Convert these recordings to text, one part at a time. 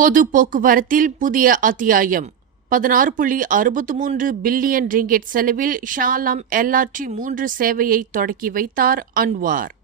பொது போக்குவரத்தில் புதிய அத்தியாயம். 16.63 பில்லியன் ரிங்கெட் செலவில் ஷாலாம் LRT3 சேவையை தொடக்கி வைத்தார் அன்வார்.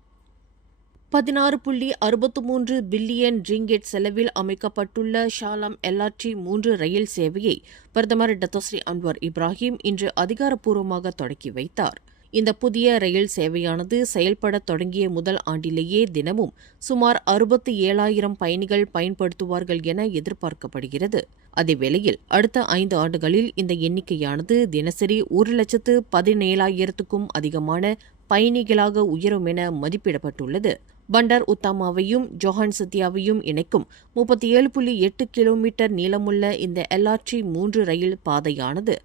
16.63 பில்லியன் ரிங்கெட் செலவில் அமைக்கப்பட்டுள்ள ஷாலாம் LRT3 ரயில் சேவையை பிரதமர் டத்தோஸ்ரீ அன்வார் இப்ராஹிம் இன்று அதிகாரப்பூர்வமாக தொடக்கி வைத்தார். இந்த புதிய ரயில் சேவையானது செயல்பட தொடங்கிய முதல் ஆண்டிலேயே தினமும் சுமார் 67,000 பயணிகள் பயன்படுத்துவார்கள் என எதிர்பார்க்கப்படுகிறது. அதேவேளையில் அடுத்த 5 ஆண்டுகளில் இந்த எண்ணிக்கையானது தினசரி 1,17,000க்கும் அதிகமான பயணிகளாக உயரும் என மதிப்பிடப்பட்டுள்ளது. பண்டார் உத்தாமாவையும் ஜொஹான் சத்தியாவையும் இணைக்கும் 37.8 கிலோமீட்டர் நீளமுள்ள இந்த LRT3 ரயில் பாதையானது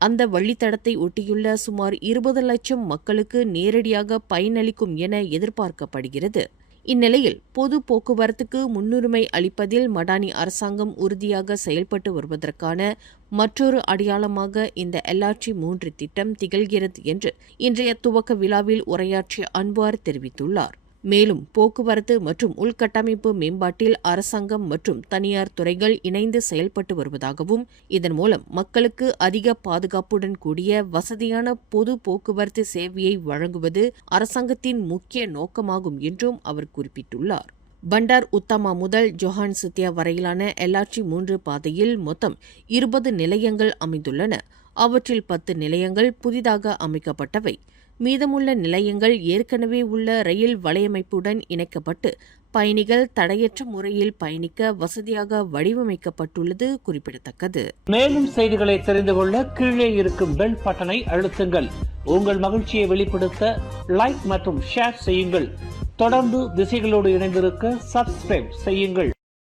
அந்த வழித்தடத்தை ஒட்டியுள்ள சுமார் 20 லட்சம் மக்களுக்கு நேரடியாக பயனளிக்கும் என எதிர்பார்க்கப்படுகிறது. இந்நிலையில் பொது போக்குவரத்துக்கு முன்னுரிமை அளிப்பதில் மடானி அரசாங்கம் உறுதியாக செயல்பட்டு வருவதற்கான மற்றொரு அடையாளமாக இந்த LRT3 திட்டம் திகழ்கிறது என்று இன்றைய துவக்க விழாவில் உரையாற்றிய அன்வார் தெரிவித்துள்ளார். மேலும் போக்குவரத்து மற்றும் உள்கட்டமைப்பு மேம்பாட்டில் அரசாங்கம் மற்றும் தனியார் துறைகள் இணைந்து செயல்பட்டு வருவதாகவும் இதன் மூலம் மக்களுக்கு அதிக பாதுகாப்புடன் கூடிய வசதியான பொது போக்குவரத்து சேவையை வழங்குவது அரசாங்கத்தின் முக்கிய நோக்கமாகும் என்றும் அவர் குறிப்பிட்டுள்ளார். பண்டார் உத்தாமா முதல் ஜொஹான் சத்தியா வரையிலான LRT3 பாதையில் மொத்தம் 20 நிலையங்கள் அமைந்துள்ளன. அவற்றில் 10 நிலையங்கள் புதிதாக அமைக்கப்பட்டவை. மீதமுள்ள நிலையங்கள் ஏற்கனவே உள்ள ரயில் வலையமைப்புடன் இணைக்கப்பட்டு பயணிகள் தடையற்ற முறையில் பயணிக்க வசதியாக வடிவமைக்கப்பட்டுள்ளது குறிப்பிடத்தக்கது. மேலும் செய்திகளை தெரிந்து கொள்ள கீழே இருக்கும் பெல் பட்டனை அழுத்துங்கள். உங்கள் மகிழ்ச்சியை வெளிப்படுத்த லைக் மற்றும் ஷேர் செய்யுங்கள். தொடர்ந்து திசைகளோடு இணைந்திருக்க சப்ஸ்கிரைப் செய்யுங்கள்.